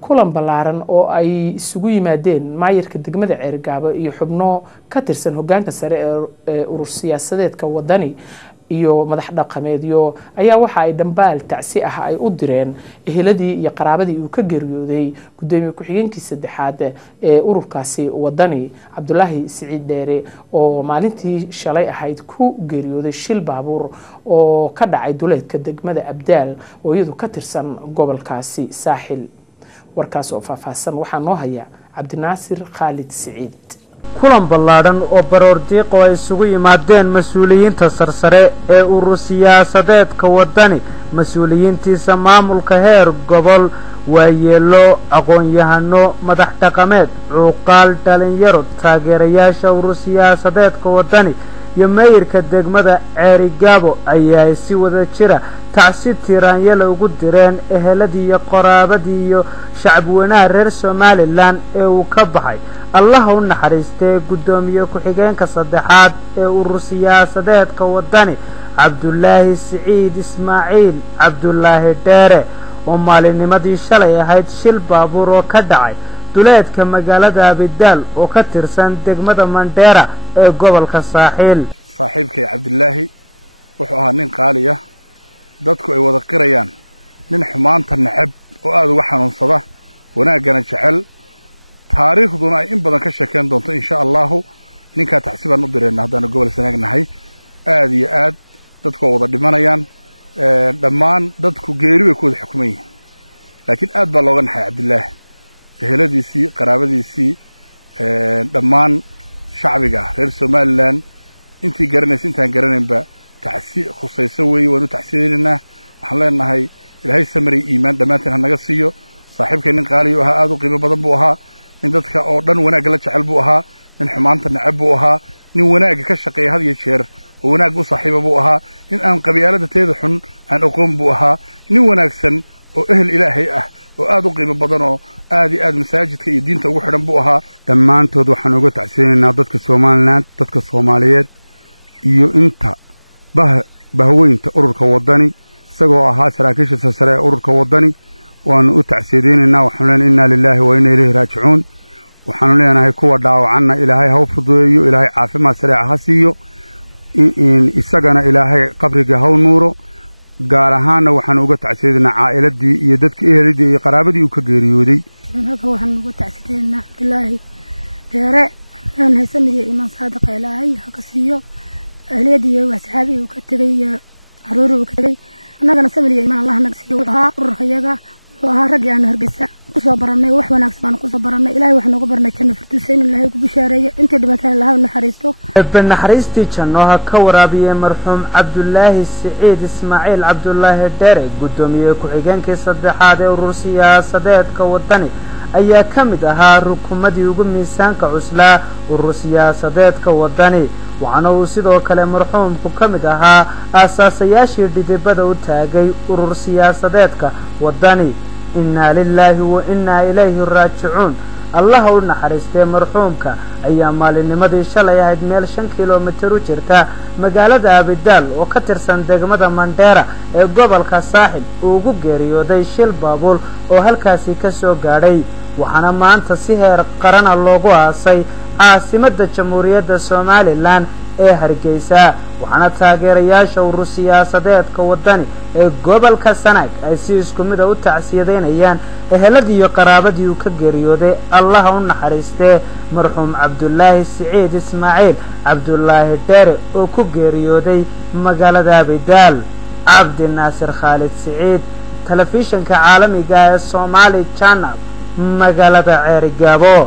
kulan ballaaran oo ay isugu yimaadeen maayirka degmada Ceergaabo iyo xubno ka tirsan hoggaanka sare ee urur siyaasadeedka wadani iyo madax dhaqameedyo ayaa waxa ay dambaal tacsi ah ay u direen eheladii iyo qaraabadii uu ka geeriyooday gudoomiye ku-xigeenkii saddexaad ee ururkaasi wadani Cabdillahi Saciid Dheere oo maalintii shalay ahayd ku geeriyooday shil baabuur oo ka dhacay duleedka degmada Abdaal oo iyadu ka tirsan gobolkaasi Saaxil. warkaas oo faahfaahsan waxaa noo haya Cabdinaasir Khalid Saciid. kulan ballaaran oo baroor diiq oo ay isugu yimaadeen mas'uuliyiinta sarsare ee urur siyaasadeedka wadani, mas'uuliyiintiisa maamulka heer gobol, waayeelo, aqoon-yahano, madax dhaqameed, cuqaal, dhalinyaro, taageerayaasha urur siyaasadeedka wadani iyo maayirka degmada Ceergaabo ayaa si wada jira tacsi tiraanyada ugu direen eheladii iyo qaraabadii iyo shacabweynaha reer Somaliland ee uu ka baxay Allah u naxariistay gudoomiye ku-xigeenka saddexaad ee urur siyaasadeedka wadani Cabdillahi Saciid Dheere oo maalinimadii shalay ahayd shil baabuur oo ka dhacay duleedka magaalada Abdaal oo ka tirsan degmada Mandheera ee gobolka Saaxil. saaxiibkay Cabdillahi wuxuu ahaa nin qaali ah, dadku ay wada qirayaan, nin xumaanta nacab oo aad uga xanuunsada, wanaagana jecel, taariikhduna ay in badan ka sheekeen doonto insha Allah. ninka tacsi baan u direena haddana gobol sanaagnahay, aad iyo aad dadku wada dhimanayaan, dhammaan dadku geeri way ku wada xukumayeen, laakiin aad baa looga naxay Cabdillahi, eheladiisii, qaraabadiisii, dhammaan shacbiga reer Somaliland intii garanaysa intaan garanaynba tacsi khusayso weeye. waanu tacsiyeynaa, waxaan leenahay ilaahay samray iimaan dhammaanteen ha naga siiyo. saaxiibkay nin qaali ah, aad u qiimo badan buu ahaa, nin dadka oo dhan wanaag la jecel buu ahaa, nin xumaanta nacab buu ahaa, nin wanaag ka shaqeeya had iyo jeer oo wanaag u saaxiiba buu ahaa, nin aan qabiyaalada teeda xun aan aqoon buu ahaa, nin wanaagsan oo ehel ilaahay ah oo aad u qiimo badan oo aad iyo aad masaajidka iyo diinta ugu xidhan buu ahaa. dhammaantood waxaan uga tacsiyeynaa dadka Somaliland, dadka Soomaaliyeed iyo inta bahweynta ururka wadani, isagoo ahaa saraakiisha sare ee ururka wadani. waanu u tacsiyeynaa, waxaan leenahay inna lillahi wa inna ilayhi raaji'uun. waxaan leenahay kuwa dhaawacanna ilaahay ha u fududeeyo, ilaahay caafimaad sare ha siiyo, isagana ilaahay qabriga ha u nuuro. gaar ahaanna waxaan uga tacsiyeynaa caa'iladii iyo dadka ehelidii iyo qaraabadii uu ka geeriyooday. waxaan uga tacsiyeynaa Cabdillahi Dheere aan haysanay iimaan saadiq ilaahay ha ka siiyo, ehelidii iyo asxaabtii uu ka tagay, caruur uu ka tagay, annagana samiriyo iimaan Allah naga siiyo. ururkayaga wuxuu ahaa rag aan Hargeysa ku soo baranay, wax wanaagsan baan ku soo baranay. ilaahay wax nooga barnay janno firdawsi in ilaahay ku bishaareeyo, intii dhimatay Allah u naxariisto. naxariistii janno ha ka waraabiye marxuum Cabdillahi Saciid Dheere, gudoomiye ku-xigeenkii saddexaad ee urur siyaasadeedka wadani ayaa ka mid ahaa rukumadii ugu miisaanka cuslaa urur siyaasadeedka wadani, waxaana uu sidoo kale marxuumku ka mid ahaa aasaasayaashii dhidibada u taagay urur siyaasadeedka wadani. inna lillahi wa inna ilayhi raaji'uun. Allah u naxariistay marxuumka ayaa maalinimadii shalay ahayd meel 5 kiiloomitir u jirta magaalada Abdaal oo ka tirsan degmada Mandheera ee gobolka Saaxil ugu geeriyooday shil baabuur oo halkaasi ka soo gaadhay. waxaana maanta si heer qaran loogu aasay caasimadda Jamhuuriyadda Somaliland ee Hargeysa. waxaana taageerayaasha urur siyaasadeedka wadani ee gobolka Sanaag ay si isku mid ah u tacsiyeynayaan eheladii iyo qaraabadii uu ka geeriyooday Allah u naxariistay marxuum Cabdillahi Saciid Dheere oo ku geeriyooday magaalada Abdaal. Cabdinaasir Khalid Saciid, telefishinka caalamiga ee Somali Channel, magaalada Ceergaabo.